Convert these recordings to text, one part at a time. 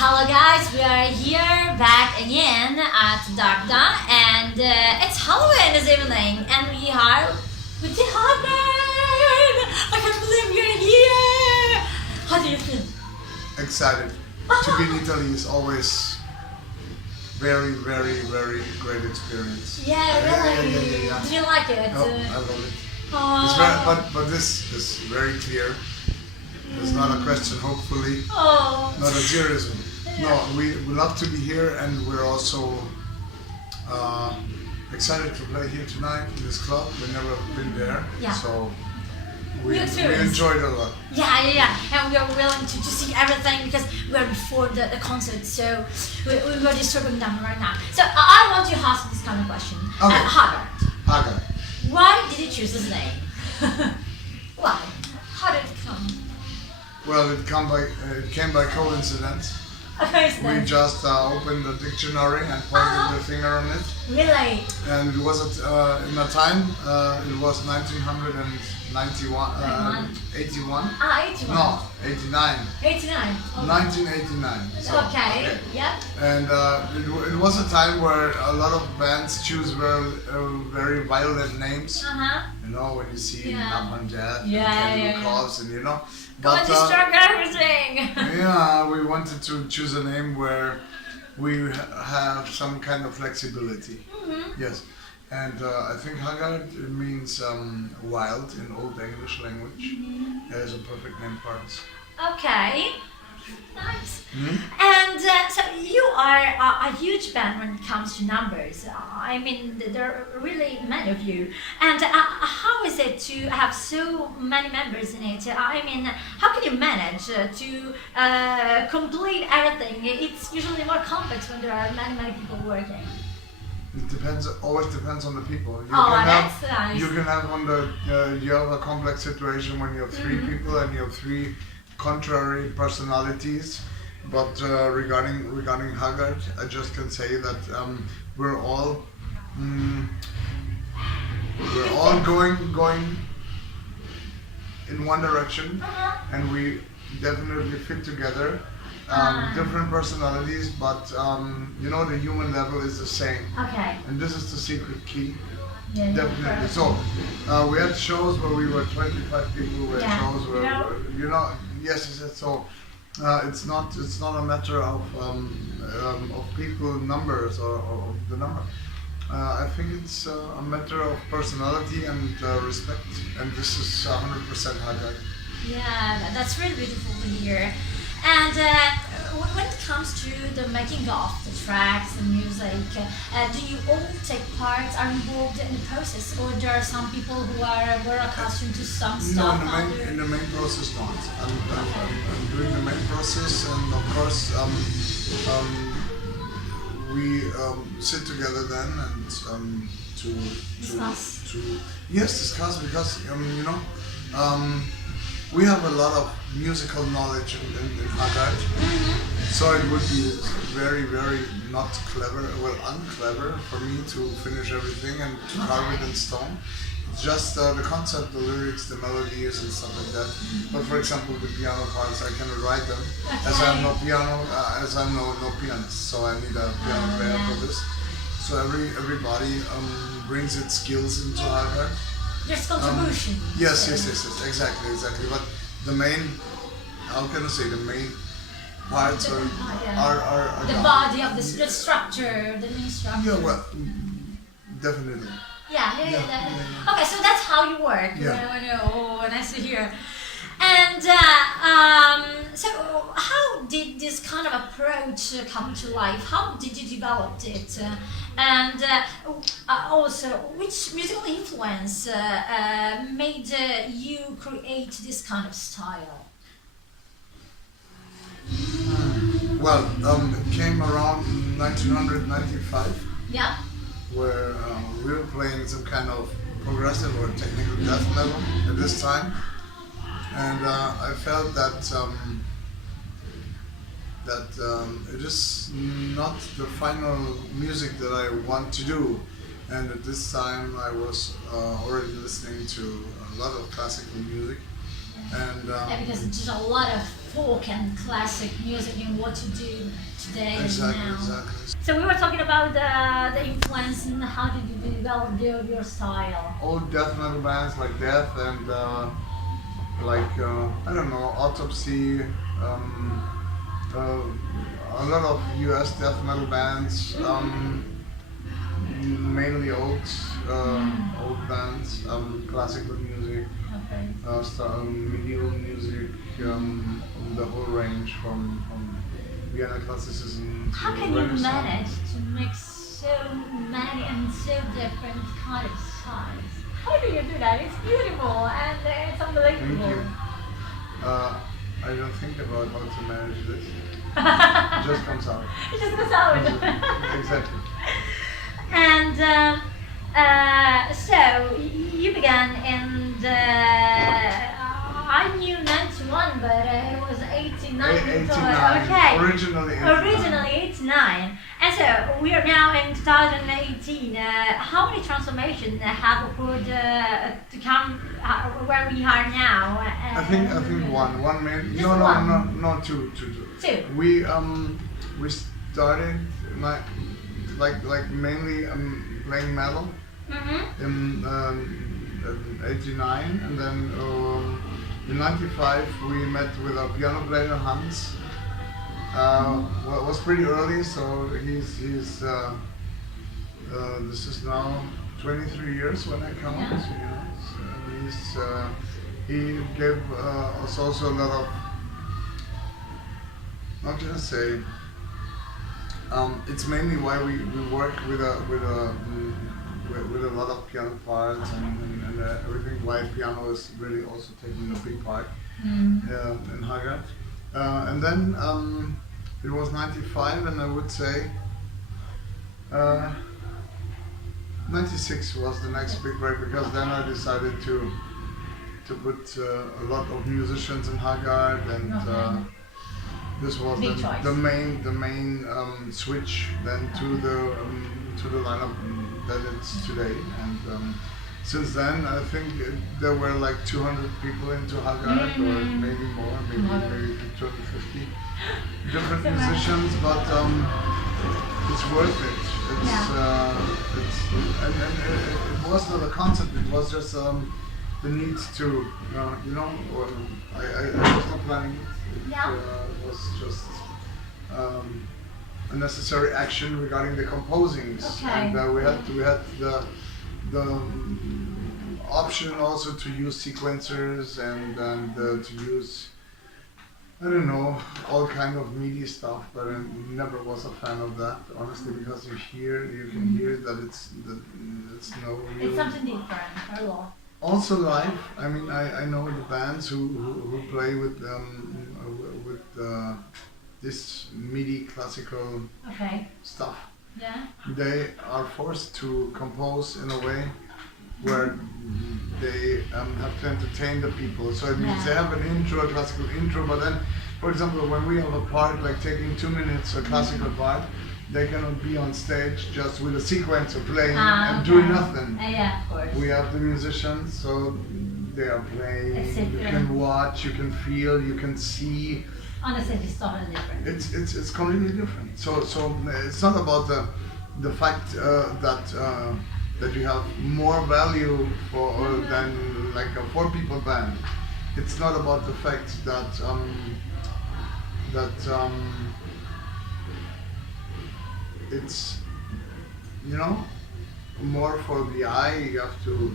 Hello guys, we are here back again at Darkda and it's Halloween this evening and we are with the haggard. I can't believe you're here. How do you feel? Excited. To be in Italy is always very great experience. Yeah, really. Yeah. Do you like it? No, I love it. Oh. It's very, but this is very clear. It's not a question, hopefully. Oh. Not a serious one. Yeah. No, we love to be here and we're also excited to play here tonight in this club. We've never been there. Yeah. So we experience. enjoyed it a lot. Yeah. And we are willing to see everything because we are before the concert, so we're disturbing them right now. So I want you to ask this kind of question. Okay. Haggard. Haggard. Why did you choose this name? Why? How did it come? Well, it came by coincidence. We just opened the dictionary and pointed the finger on it. Really? And it was in a time, it was 1991, 81? 81. No, 89. 89. 1989. So, Okay. Yep. And it was a time where a lot of bands choose very violent names. You know, when you see Napalm Death, Cannibal Corpse, and you know. Go and destroy everything! Yeah, we wanted to choose a name where we have some kind of flexibility. Yes, and I think haggard means wild in Old English language. That is a perfect name for us. Okay. Nice. And so you are a huge band when it comes to numbers. I mean, there are really many of you. And how is it to have so many members in it? I mean, how can you manage to complete everything? It's usually more complex when there are many people working. It depends. Always depends on the people. That's nice. You can have you have a complex situation when you have three people and you have three contrary personalities, but regarding haggard, I just can say that we're all going in one direction, and we definitely fit together. Different personalities, but you know, the human level is the same. Okay. And this is the secret key. Yeah, definitely. So we had shows where we were 25 people. We had shows where you know. Yes. So it's not a matter of people numbers or the number. I think it's a matter of personality and respect, and this is 100% haggard. Yeah, that's really beautiful to hear. And when it comes to the making of the tracks, the music, do you all take part, are involved in the process, or there are some people who are more accustomed to some stuff? No, in the main process not. I'm doing the main process, and of course we sit together then and discuss because you know. We have a lot of musical knowledge in haggard, so it would be very not clever, well unclever for me to finish everything and to carve it in stone. It's just the concept, the lyrics, the melodies and stuff like that. But for example, the piano parts, I cannot write them as I'm no piano, as I'm no pianist, so I need a piano player for this. So everybody brings its skills into haggard. There's contribution. Yes, exactly. But the main, how can I say, the main parts are the body of the structure, the main structure. Yeah, well, definitely. Yeah. Okay, so that's how you work. Yeah. Oh, nice to hear. And so, how did this kind of approach come to life? How did you develop it? And also, which musical influence made you create this kind of style? Well, it came around 1995. Yeah. Where we were playing some kind of progressive or technical death metal at this time. And I felt that it is not the final music that I want to do. And at this time I was already listening to a lot of classical music. And because there's a lot of folk and classic music in what you do today and now. Exactly. So we were talking about the influence and how did you develop your style? Old death metal bands like Death and I don't know, Autopsy, a lot of US death metal bands, mainly old bands, classical music, Okay. medieval music, the whole range from Vienna classicism to How can you Renaissance. manage to mix so many and so different kind of styles? How do you do that? It's beautiful and it's unbelievable. Thank you. I don't think about how to manage this. It just comes out. It just goes out. Exactly. And so you began in the I knew 91, but it was 89. 89. Okay. Originally 89. Originally 89. And so we are now in 2018. How many transformations have occurred to come where we are now? I think one. One main. Just No, one. no, two. Two. We started like mainly playing metal Mm-hmm. in 89, and then in 95 we met with our piano player Hans. Well, it was pretty early, so he's this is now 23 years when I count. Yeah. So he gave us also a lot of, how can I say, it's mainly why we work with a lot of piano parts and everything. Why piano is really also taking a big part in haggard. And then it was 95, and I would say 96 was the next big break, because then I decided to put a lot of musicians in haggard, and this was the main switch then to the lineup that it's today. And since then, I think there were like 200 people into haggard, or maybe more, maybe 250 different musicians, but it's worth it. And it was not a concept. It was just the need to, I was not planning it. It was just a necessary action regarding the composings, and we had the option also to use sequencers and to use, I don't know, all kind of MIDI stuff, but I never was a fan of that, honestly, because you can hear that it's no real. It's something different, a lot. Also live, I mean, I know the bands who play with this MIDI classical stuff. Yeah. They are forced to compose in a way where they have to entertain the people. So it means they have an intro, a classical intro, but then, for example, when we have a part like taking 2 minutes, a classical part, they cannot be on stage just with a sequencer playing and doing nothing. Yeah, of course. We have the musicians, so they are playing. You can watch, you can feel, you can see. On the stage is totally different. It's completely different. So it's not about the fact that you have more value than like a 4-people band. It's not about the fact that it's more for the eye. You have to.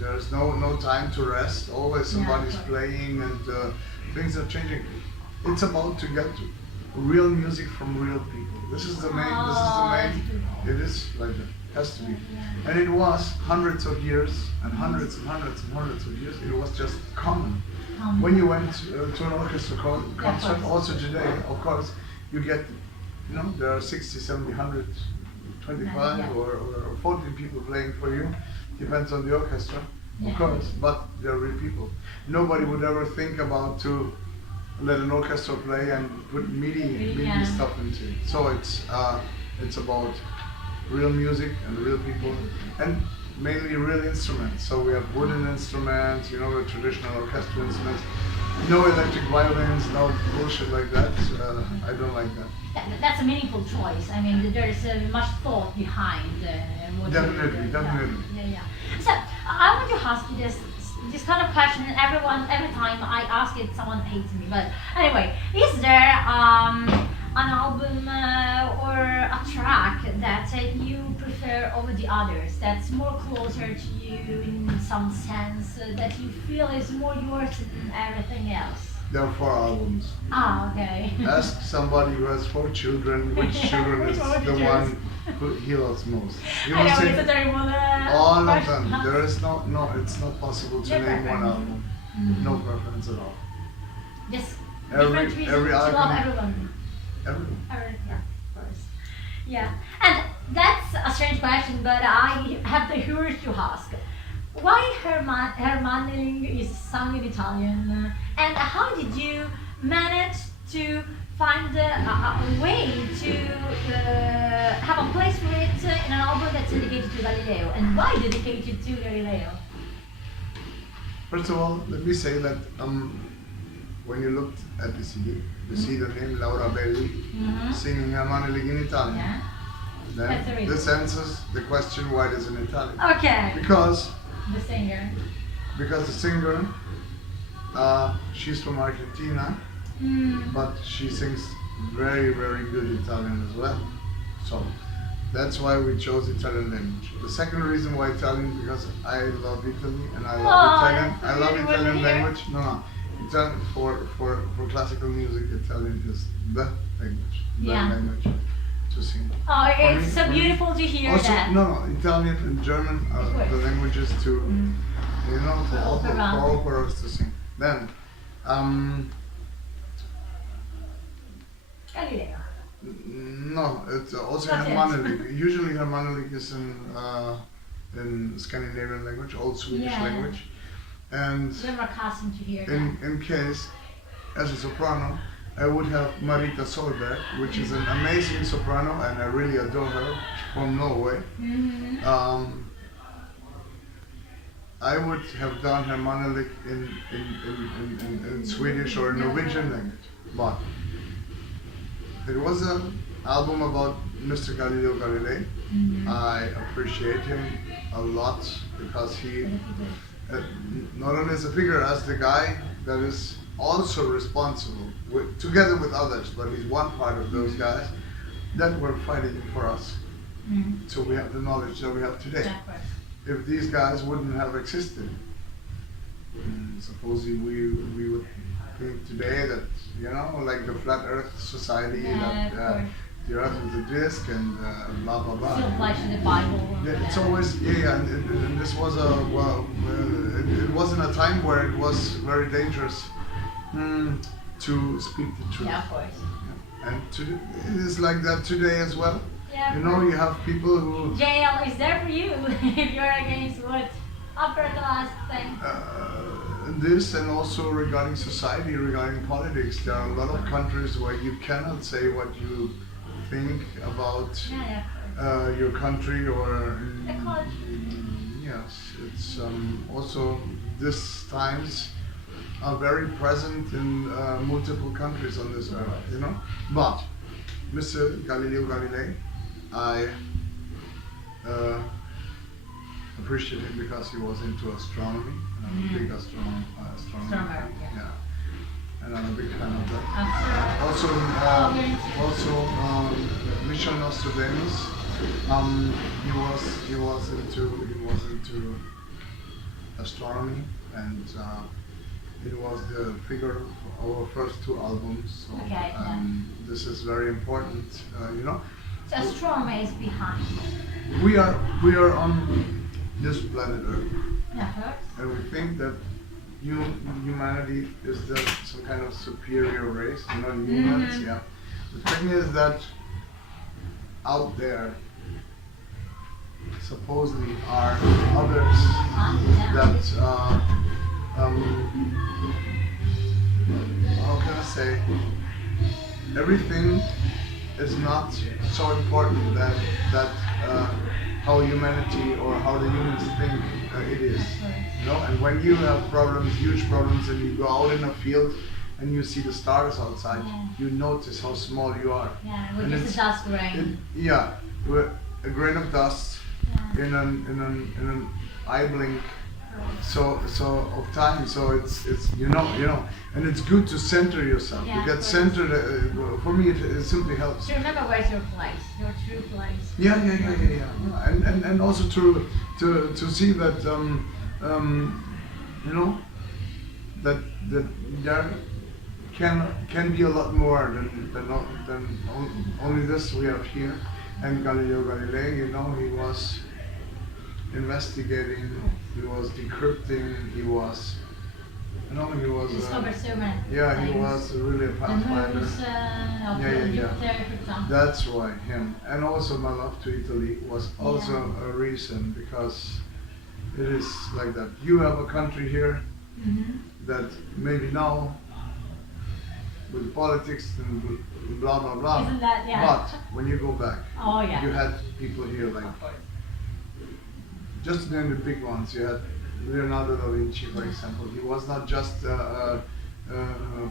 There's no time to rest. Always somebody's playing, and things are changing. It's about to get real music from real people. This is the main. It is like that. Has to be. And it was hundreds of years and hundreds and hundreds and hundreds of years. It was just common. When you went to an orchestra concert, also today, of course, you get, there are 60, 70, 125 or 14 people playing for you. Depends on the orchestra, of course, but they're real people. Nobody would ever think about to let an orchestra play and put MIDI stuff into it. So it's about real music and real people, and mainly real instruments. So we have wooden instruments, the traditional orchestral instruments, No electric violins, no bullshit like that. I don't like that. That's a meaningful choice. I mean, there's much thought behind what Definitely, definitely. Yeah. So I want to ask you this kind of question. Every time I ask it, someone hates me. But anyway, is there an album or a track that you prefer over the others? That's more closer to you in some sense that you feel is more yours than everything else? There are 4 albums. Ah, okay. Ask somebody who has 4 children which children is the one who he loves most. He I will know, say it's a terrible all of question. them. There is no, it's not possible to No name one preference. album. No preference at all. Just Every- different reasons every to love album- everyone. Everyone. Yeah, of course. Yeah, and that's a strange question, but I have the urge to ask. Why Hermanling is sung in Italian, and how did you manage to find a way to have a place for it in an album that's dedicated to Galileo, and why dedicated to Galileo? First of all, let me say that when you looked at the CD, you see the name Laura Belli singing Hermanling in Italian. Yeah. That's the Then reason. this answers the question why it is in Italian. Okay. Because The singer. the singer, she's from Argentina, but she sings very, very good Italian as well. So that's why we chose Italian language. The second reason why Italian, because I love Italy and I love Italian. I love really Italian wanna hear. language. No, Italian for classical music, Italian is the language. The Yeah. language to sing. Oh, For it's me- so for me- beautiful to hear Also, that. no, Italian and German are Of the course. languages to, you know, for opera. operas to sing. Then, Galileo. no, it's also That's it. Hermanling. Usually Hermanling is in Scandinavian language, Old Swedish Yeah. language. And We're more accustomed to hear that. in case, as a soprano, I would have Marita Solberg, which is an amazing soprano, and I really adore her, from Norway. I would have done Hermanling in Swedish or Norwegian language, but there was an album about Mr. Galileo Galilei. I appreciate him a lot because he, not only as a figure, as the guy that is also responsible, together with others, but he's one part of those guys that were fighting for us. So we have the knowledge that we have today. Yeah, of course. If these guys wouldn't have existed, supposedly we would think today that, you know, like the flat Earth society, Yeah, that of course. the Earth is a disc and blah blah blah. Still applies to the Bible. Yeah, it's always and this was it wasn't a time where it was very dangerous to speak the truth. Yeah, of course. And it is like that today as well. Yeah, You of know, course. you have people who Jail is there for you if you're against what upper class thing. this, and also regarding society, regarding politics, there are a lot of countries where you cannot say what you think about Yeah, your country or The culture. yes, it's also these times are very present in multiple countries on this earth, you know. But Mr. Galileo Galilei, I appreciate him because he was into astronomy, and I'm a big astronomer. Astronomer, yeah. And I'm a big fan of that. Absolutely. Also, Michel Nostradamus. He was into astronomy, and it was the figure of our first 2 albums. So Okay, yeah. this is very important. You know, So astronomy is behind. we are on this planet Earth, Yeah, of course. and we think that humanity is some kind of superior race, you know, humans. Yeah. The thing is that out there supposedly are others that how can I say, everything is not so important that how humanity or how the humans think it is. You know, and when you have problems, huge problems, and you go out in a field and you see the stars outside, you notice how small you are. Yeah, with just a dust grain. With a grain of dust in an eye blink. So of time. So it's you know, and it's good to center yourself. Yeah, you get centered. For me, it simply helps. To remember where's your place, your true place. Yeah. And also to see that you know that there can be a lot more than only this we have here. And Galileo Galilei, you know, he was investigating, he was decrypting, he was discovered so many yeah, things. he was really a pathfinder. That's why him. And also my love to Italy was also a reason, because it is like that. You have a country here that maybe now with politics and blah blah blah. Isn't that, But when you go back, you had people here like, just to name the big ones, you had Leonardo da Vinci, for example. He was not just a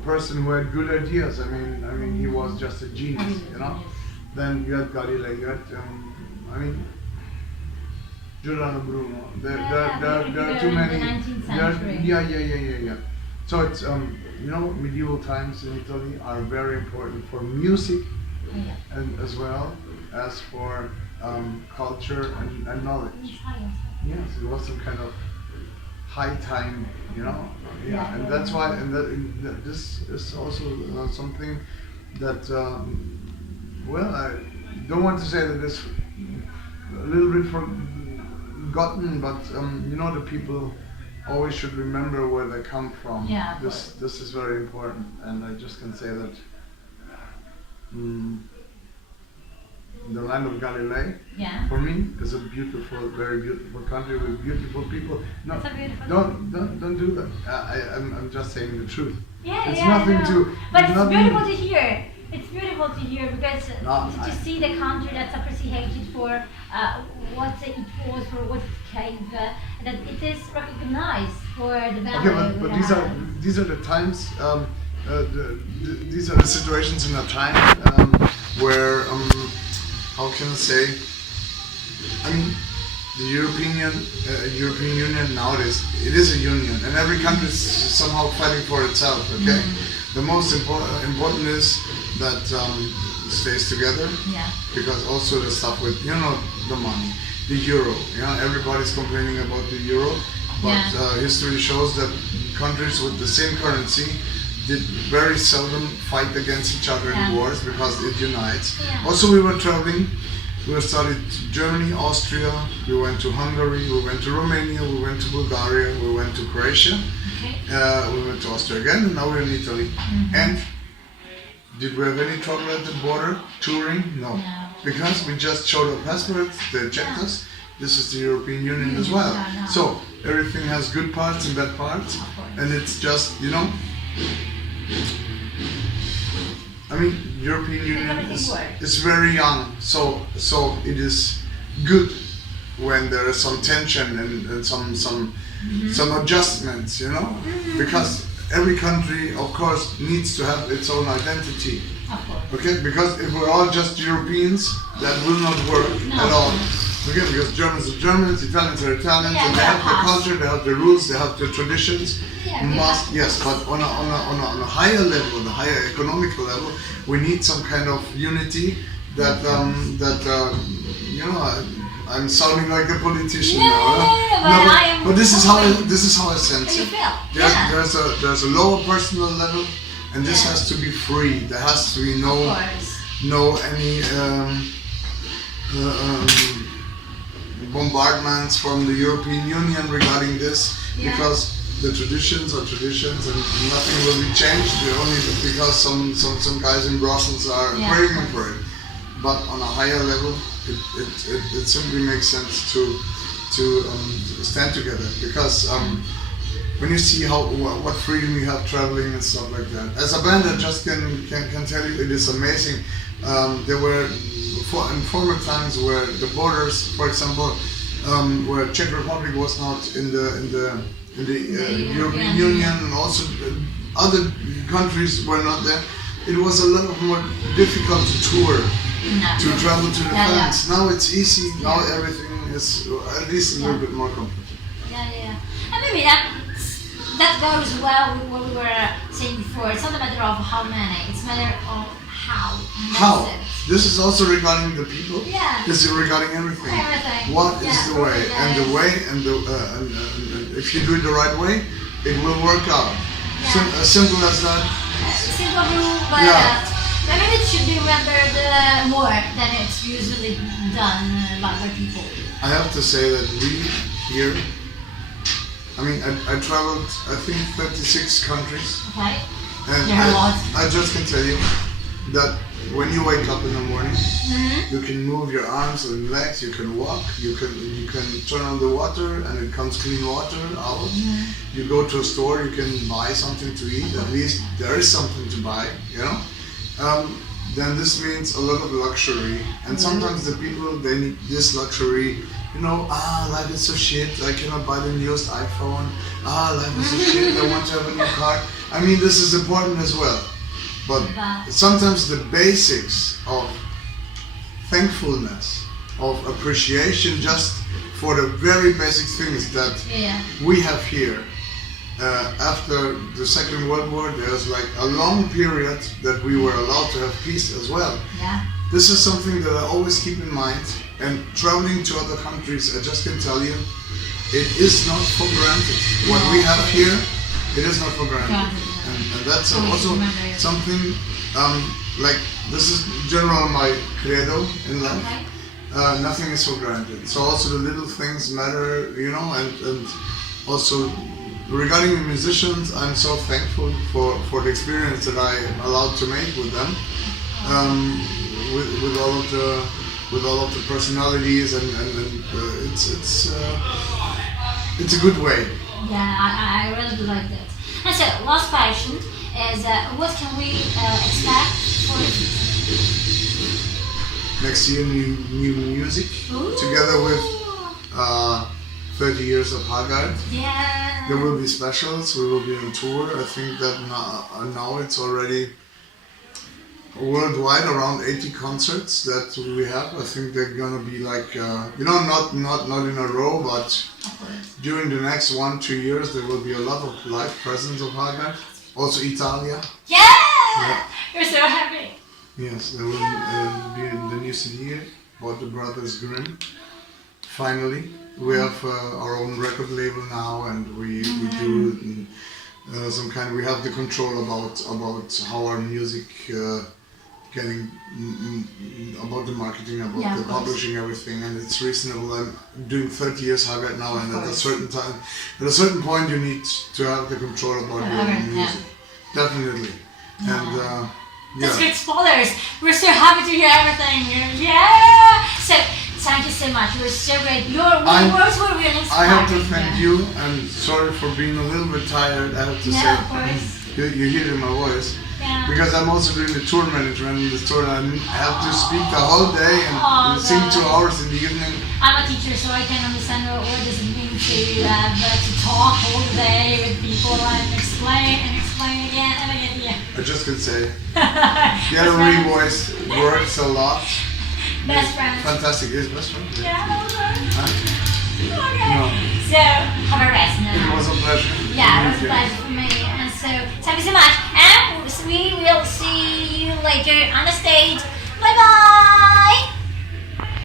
person who had good ideas. I mean, he was just a genius, you know. Then you had Galilei, you had, Giordano Bruno. There are too many. 19th century. Yeah. So it's you know, medieval times in Italy are very important for music, and as well as for culture and knowledge. Yes, it was some kind of high time, you know. And that's why, and this is also something that, well, I don't want to say that it's a little bit forgotten, but you know, the people always should remember where they come from. Yeah. This is very important, and I just can say that. The land of Galilee, for me, is a beautiful, very beautiful country with beautiful people. No, it's a beautiful don't do that. I'm just saying the truth. It's nothing to. But it's beautiful to hear. It's beautiful to hear, because to see the country that's appreciated for what it was, for what it came, that it is recognized for the value. Okay, but these are the times. These are the situations in a time where. How can I say? I mean, the European Union nowadays, it is a union, and every country is somehow fighting for itself. Okay, the most important is that it stays together. Yeah. Because also the stuff with the money, the euro. Everybody's complaining about the euro, but history shows that countries with the same currency did very seldom fight against each other in wars, because it unites. Also, we were traveling. We studied Germany, Austria. We went to Hungary. We went to Romania. We went to Bulgaria. We went to Croatia. We went to Austria again, and now we're in Italy. And did we have any trouble at the border touring? No, because we just showed our passports. They checked us. This is the European Union as well. So everything has good parts and bad parts, and it's just European Union is very young, so it is good when there is some tension and some adjustments, because every country, of course, needs to have its own identity. Okay, because if we're all just Europeans, that will not work at all. Okay, because Germans are Germans, Italians are Italians, and they have their culture, they have their rules, they have their traditions. Yes, but on a higher level, on a higher economical level, we need some kind of unity that I'm sounding like a politician now. But this is how I sense it. There's a lower personal level, and this has to be free. There has to be no any bombardments from the European Union regarding this, because the traditions are traditions and nothing will be changed, only because some guys in Brussels are praying for it. But on a higher level, it simply makes sense to stand together, because when you see what freedom you have traveling and stuff like that. As a band, I just can tell you, it is amazing. There were in former times where the borders, for example, where Czech Republic was not in the European Union, and also other countries were not there, it was a lot more difficult to tour, to travel to the fans. Now it's easy. Now everything is at least a little bit more comfortable. And maybe that goes well with what we were saying before. It's not a matter of how many; it's a matter of how. How? This is also regarding the people. Yeah. This is regarding everything. Everything. What is the way? And the way, and if you do it the right way, it will work out. Yeah. Simple as that. Simple rule, but maybe it should be remembered more than it's usually done by people. I have to say that we here, I mean, I traveled, I think, 36 countries. Okay. And I just can tell you that when you wake up in the morning, you can move your arms and legs, you can walk, you can turn on the water and it comes clean water out. You go to a store, you can buy something to eat, at least there is something to buy, you know. Then this means a lot of luxury, and sometimes the people, they need this luxury, you know, life is so shit, I cannot buy the newest iPhone, life is so shit, I want to have a new car. I mean, this is important as well. But sometimes the basics of thankfulness, of appreciation just for the very basic things that we have here. After the Second World War, there's like a long period that we were allowed to have peace as well. This is something that I always keep in mind, and traveling to other countries, I just can tell you, it is not for granted. What we have here, it is not for granted. And that's also something, like, this is general my credo in life. Nothing is for granted. So also the little things matter, you know, and also regarding the musicians, I'm so thankful for the experience that I am allowed to make with them, with all of the personalities, and it's a good way. Yeah, I really like that. And so, last question is, what can we expect for the future? Next year, new music. Ooh. Together with 30 years of Haggard. Yeah. There will be specials. We will be on tour. I think that now it's already worldwide around 80 concerts that we have. I think they're gonna be like, you know, not in a row, but during the next 1-2 years there will be a lot of live presence of Haggard. Also Italia. Yeah! You're so happy. Yes, there will be the new CD about the Brothers Grimm. Finally, we have our own record label now, and we do some kind. We have the control about how our music. Getting about the marketing, about the publishing, everything, and it's reasonable. I'm doing 30 years Haggard now, and at a certain point, you need to have the control about your own music. Definitely, and That's great spoilers. We're so happy to hear everything. Yeah. So thank you so much. You were so great. Your words were really inspiring. I have to thank you, and sorry for being a little bit tired. I have to say, of course. You hear it in my voice. Yeah. Because I'm also doing the tour management in the tour, and I have to speak the whole day and sing 2 hours in the evening. I'm a teacher, so I can understand what does it mean to talk all day with people and explain again and again. Yeah. I just could say, Gallery voice works a lot. Best friend. Fantastic. Is best friend? Yeah, that was right. Okay. No. So, have a rest now. It was a pleasure. Yeah, it was a pleasure for me. And so, thank you so much. And we will see you later on the stage. Bye bye.